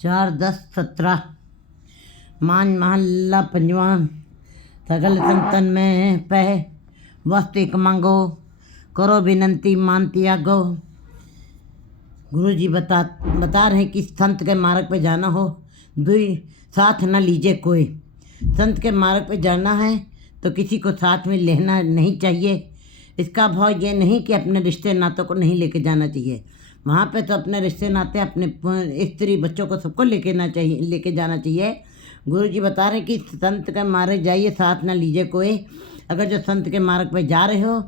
4-10-17 मान महल्ला पंजवान सगल संतन में पह वस्तु एक मांगो करो विनंती मानती आगो। गुरु जी बता रहे कि संत के मार्ग पे जाना हो दुई साथ न लीजिए कोई। संत के मार्ग पे जाना है तो किसी को साथ में लेना नहीं चाहिए। इसका भाव ये नहीं कि अपने रिश्ते नातों को नहीं लेके जाना चाहिए। वहाँ पे तो अपने रिश्ते नाते अपने स्त्री बच्चों को सबको लेके जाना चाहिए। गुरु जी बता रहे कि संत के मार्ग जाइए साथ ना लीजिए कोई। अगर जो संत के मार्ग पे जा रहे हो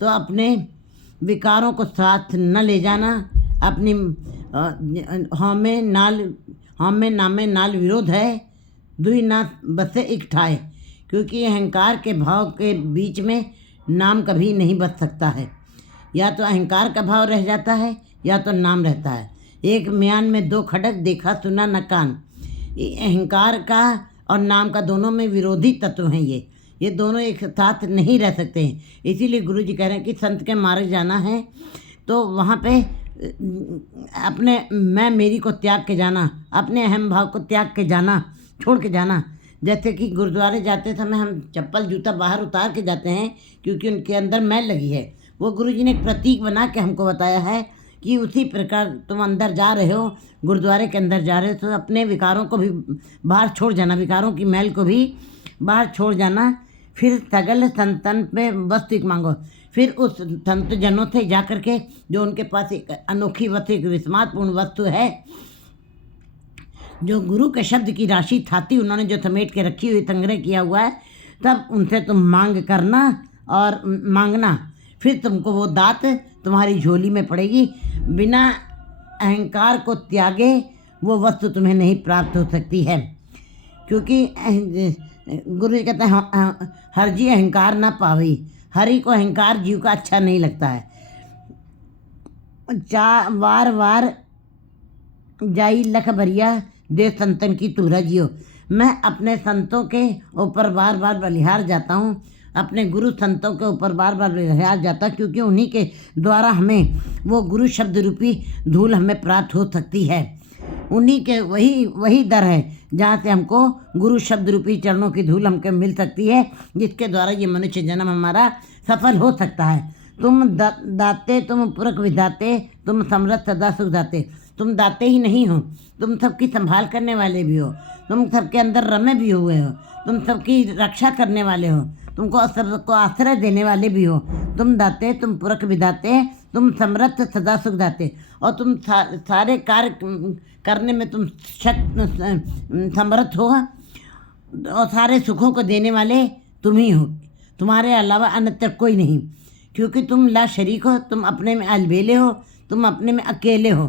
तो अपने विकारों को साथ न ले जाना। अपनी हमें नामे नाल विरोध है दुई ना बसे एक ठाए। क्योंकि अहंकार के भाव के बीच में नाम कभी नहीं बच सकता है। या तो अहंकार का भाव रह जाता है या तो नाम रहता है। एक म्यान में दो खड़क देखा सुना न कान। अहंकार का और नाम का दोनों में विरोधी तत्व हैं। ये दोनों एक साथ नहीं रह सकते हैं। इसीलिए गुरु जी कह रहे हैं कि संत के मार्ग जाना है तो वहाँ पे अपने मैं मेरी को त्याग के जाना, अपने अहम भाव को त्याग के जाना, छोड़ के जाना। जैसे कि गुरुद्वारे जाते समय हम चप्पल जूता बाहर उतार के जाते हैं क्योंकि उनके अंदर मैल लगी है। वो गुरु जी ने एक प्रतीक बना के हमको बताया है कि उसी प्रकार तुम अंदर जा रहे हो, गुरुद्वारे के अंदर जा रहे हो तो अपने विकारों को भी बाहर छोड़ जाना, विकारों की मैल को भी बाहर छोड़ जाना। फिर सगल संतन पे वस्तु एक मांगो। फिर उस संत जनों से जा कर के जो उनके पास एक अनोखी वस्तु, एक विस्मातपूर्ण वस्तु है, जो गुरु के शब्द की राशि थाती उन्होंने जो समेट के रखी हुई संग्रह किया हुआ है, तब उनसे तुम मांग करना और मांगना। फिर तुमको वो दात तुम्हारी झोली में पड़ेगी। बिना अहंकार को त्यागे वो वस्तु तुम्हें नहीं प्राप्त हो सकती है। क्योंकि गुरु जी कहते हैं हर जी अहंकार ना पावी। हरि को अहंकार जीव का अच्छा नहीं लगता है। वार वार जाई लख भरिया दे संतन की तूरा जियो। मैं अपने संतों के ऊपर बार बार बलिहार जाता हूँ, अपने गुरु संतों के ऊपर बार बार बलिहार जाता, क्योंकि उन्हीं के द्वारा हमें वो गुरु शब्द रूपी धूल हमें प्राप्त हो सकती है। उन्हीं के वही दर है जहाँ से हमको गुरु शब्द रूपी चरणों की धूल हमको मिल सकती है, जिसके द्वारा ये मनुष्य जन्म हमारा सफल हो सकता है। तुम दाते तुम पुरख विधाते, तुम समरथ सदा सुख दाते। तुम दाते ही नहीं हो, तुम सबकी संभाल करने वाले भी हो, तुम सबके अंदर रमे भी हुए हो, तुम सबकी रक्षा करने वाले हो, तुमको सबको आश्रय देने वाले भी हो। तुम दाते तुम पुरख विधाते, तुम समर्थ सदा सुख दाते। और तुम सारे कार्य करने में तुम समर्थ हो और सारे सुखों को देने वाले तुम ही हो, तुम्हारे अलावा अन्यत्र कोई नहीं। क्योंकि तुम ला शरीक हो, तुम अपने में अलबेले हो, तुम अपने में अकेले हो,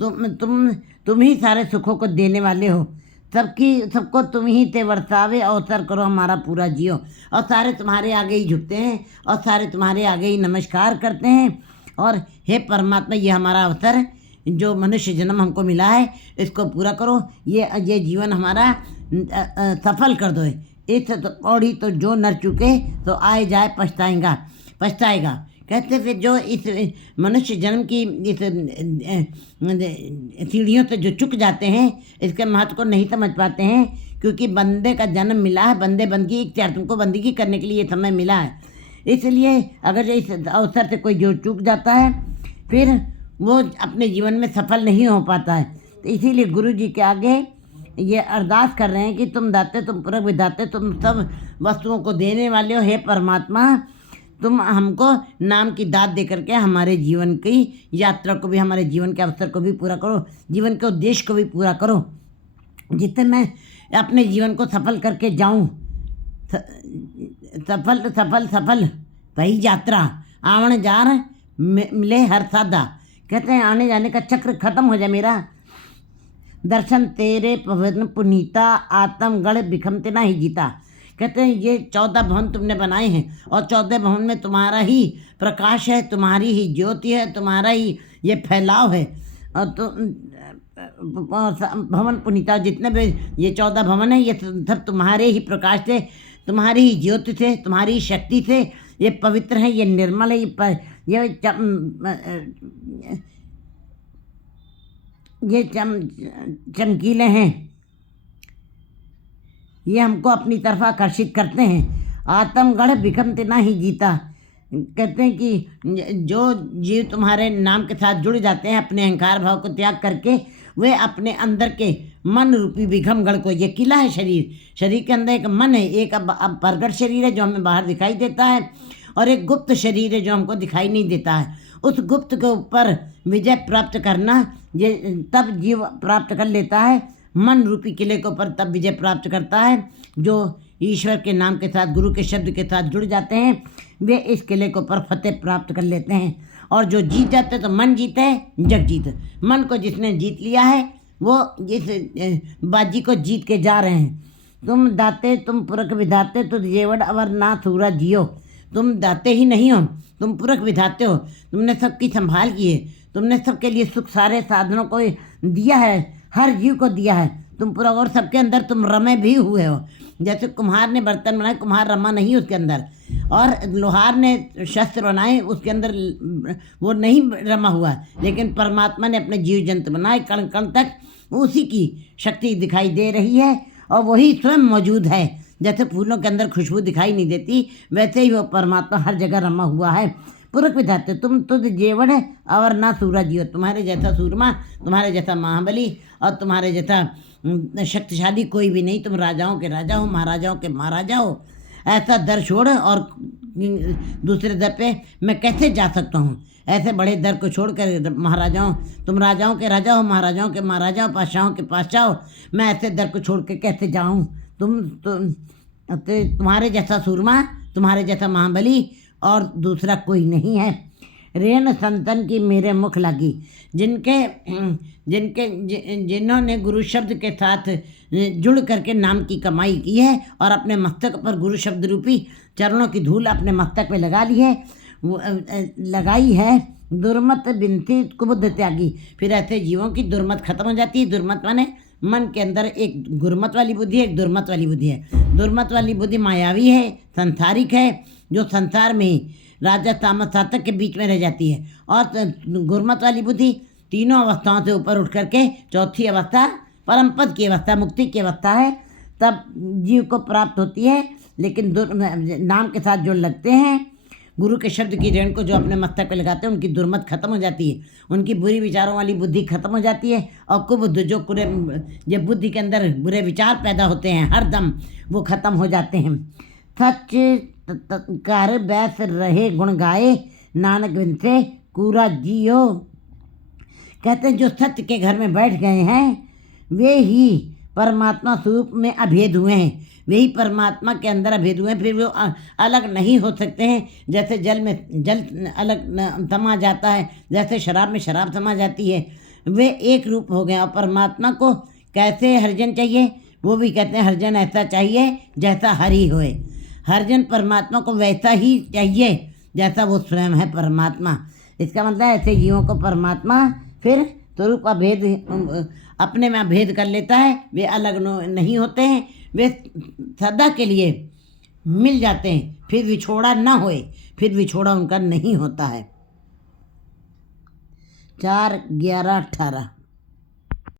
तुम ही सारे सुखों को देने वाले हो। सबको तुम ही ते वर्तावे, अवसर करो हमारा पूरा जियो। और सारे तुम्हारे आगे ही झुकते हैं और सारे तुम्हारे आगे ही नमस्कार करते हैं। और हे परमात्मा, ये हमारा अवसर जो मनुष्य जन्म हमको मिला है इसको पूरा करो, ये जीवन हमारा सफल कर दो। इस पौड़ी तो जो नर चुके तो आए जाए पछताएगा। कहते फिर जो इस मनुष्य जन्म की इस सीढ़ियों से जो चुक जाते हैं, इसके महत्व को नहीं समझ पाते हैं। क्योंकि बंदे का जन्म मिला है, बंदे बंदगी तुमको बंदगी करने के लिए ये समय मिला है। इसलिए अगर जो इस अवसर से कोई जो चूक जाता है फिर वो अपने जीवन में सफल नहीं हो पाता है। तो इसीलिए गुरु जी के आगे ये अरदास कर रहे हैं कि तुम दाते तुम पुरख विधाते, तुम सब वस्तुओं को देने वाले हो। हे परमात्मा, तुम हमको नाम की दात दे करके हमारे जीवन की यात्रा को भी, हमारे जीवन के अवसर को भी पूरा करो, जीवन के उद्देश्य को भी पूरा करो, जिससे मैं अपने जीवन को सफल करके जाऊं। सफल वही यात्रा आवन जार मिले हर सादा। कहते हैं आने जाने का चक्र खत्म हो जाए मेरा। दर्शन तेरे पवन पुनीता, आत्म गढ़ बिखमते ना ही जीता। कहते हैं ये 14 भवन तुमने बनाए हैं और 14 भवन में तुम्हारा ही प्रकाश है, तुम्हारी ही ज्योति है, तुम्हारा ही ये फैलाव है। और तो भवन पुनीता, जितने भी ये 14 भवन है, ये सब तुम्हारे ही प्रकाश से, तुम्हारी ही ज्योति से, तुम्हारी ही शक्ति से ये पवित्र है, ये निर्मल है, ये ये चमकीले हैं, ये हमको अपनी तरफ आकर्षित करते हैं। आत्मगढ़ विखम ना ही जीता। कहते हैं कि जो जीव तुम्हारे नाम के साथ जुड़ जाते हैं, अपने अहंकार भाव को त्याग करके, वे अपने अंदर के मन रूपी विखमगढ़ को, ये किला है शरीर के अंदर एक मन है, एक अब प्रगट शरीर है जो हमें बाहर दिखाई देता है, और एक गुप्त शरीर है जो हमको दिखाई नहीं देता है। उस गुप्त के ऊपर विजय प्राप्त करना, ये तब जीव प्राप्त कर लेता है। मन रूपी किले के ऊपर तब विजय प्राप्त करता है जो ईश्वर के नाम के साथ, गुरु के शब्द के साथ जुड़ जाते हैं, वे इस किले के ऊपर फतेह प्राप्त कर लेते हैं। और जो जीत जाते तो मन जीते, जग जीत। मन को जिसने जीत लिया है वो इस बाजी को जीत के जा रहे हैं। तुम दाते तुम पुरख विधाते तो जेवड़ अवर ना सूरा जियो। तुम दाते ही नहीं हो, तुम पुरख विधाते हो। तुमने सबकी संभाल की है, तुमने सबके लिए सुख सारे साधनों को दिया है, हर जीव को दिया है। तुम पूरा, और सबके अंदर तुम रमे भी हुए हो। जैसे कुम्हार ने बर्तन बनाए, कुम्हार रमा नहीं उसके अंदर, और लोहार ने शस्त्र बनाए, उसके अंदर वो नहीं रमा हुआ, लेकिन परमात्मा ने अपने जीव जंतु बनाए, कण कण तक उसी की शक्ति दिखाई दे रही है, और वही स्वयं मौजूद है। जैसे फूलों के अंदर खुशबू दिखाई नहीं देती, वैसे ही वो परमात्मा हर जगह रमा हुआ है। पुरख विधाते तुम तुझ जेवड़ है और ना सूरज हो। तुम्हारे जैसा सूरमा, तुम्हारे जैसा महाबली और तुम्हारे जैसा शक्तिशाली कोई भी नहीं। तुम राजाओं के राजा हो, महाराजाओं के महाराजा हो। ऐसा दर छोड़ और दूसरे दर पे मैं कैसे जा सकता हूँ? ऐसे बड़े दर को छोड़कर महाराजाओं, तुम राजाओं के राजा हो, महाराजाओं के महाराजा हो, पातशाहों के पातशाह हो, मैं ऐसे दर को छोड़ के कैसे जाऊँ? तुम्हारे जैसा सूरमा, तुम्हारे जैसा महाबली और दूसरा कोई नहीं है। रेण संतन की मेरे मुख लगी। जिन्होंने गुरु शब्द के साथ जुड़ करके नाम की कमाई की है और अपने मस्तक पर गुरु शब्द रूपी चरणों की धूल अपने मस्तक पे लगा ली है, लगाई है। दुर्मत बिनती कुबुद्ध त्यागी। फिर ऐसे जीवों की दुर्मत खत्म हो जाती है। दुर्मत माने मन के अंदर एक गुरमत वाली बुद्धि है, एक दुर्मत वाली बुद्धि है। दुर्मत वाली बुद्धि मायावी है, संसारिक है, जो संसार में ही राजा तामस सातक के बीच में रह जाती है। और गुरमत वाली बुद्धि तीनों अवस्थाओं से ऊपर उठ करके चौथी अवस्था परम पद की अवस्था, मुक्ति की अवस्था है, तब जीव को प्राप्त होती है। लेकिन नाम के साथ जो लगते हैं, गुरु के शब्द की रेण को जो अपने मस्तक पे लगाते हैं, उनकी दुर्मत खत्म हो जाती है, उनकी बुरी विचारों वाली बुद्धि खत्म हो जाती है। और कुबुद्ध जो जब बुद्धि के अंदर बुरे विचार पैदा होते हैं हर दम, वो खत्म हो जाते हैं। सच कर बैस रहे गुण गाए, नानक बिन से कूरा जियो। कहते हैं जो सत्य के घर में बैठ गए हैं वे ही परमात्मा स्वरूप में अभेद हुए हैं, वही परमात्मा के अंदर अभेद हुए हैं। फिर वो अलग नहीं हो सकते हैं। जैसे जल में जल अलग समा जाता है, जैसे शराब में शराब समा जाती है, वे एक रूप हो गए। और परमात्मा को कैसे हरिजन चाहिए, वो भी कहते हैं हरिजन ऐसा चाहिए जैसा हरि होए। हरिजन परमात्मा को वैसा ही चाहिए जैसा वो स्वयं है परमात्मा। इसका मतलब ऐसे जीवों को परमात्मा फिर स्वरूप अभेद अपने में अभेद कर लेता है। वे अलग नहीं होते हैं, वे सदा के लिए मिल जाते हैं, फिर विछोड़ा ना होए, फिर विछोड़ा उनका नहीं होता है। 4/11/18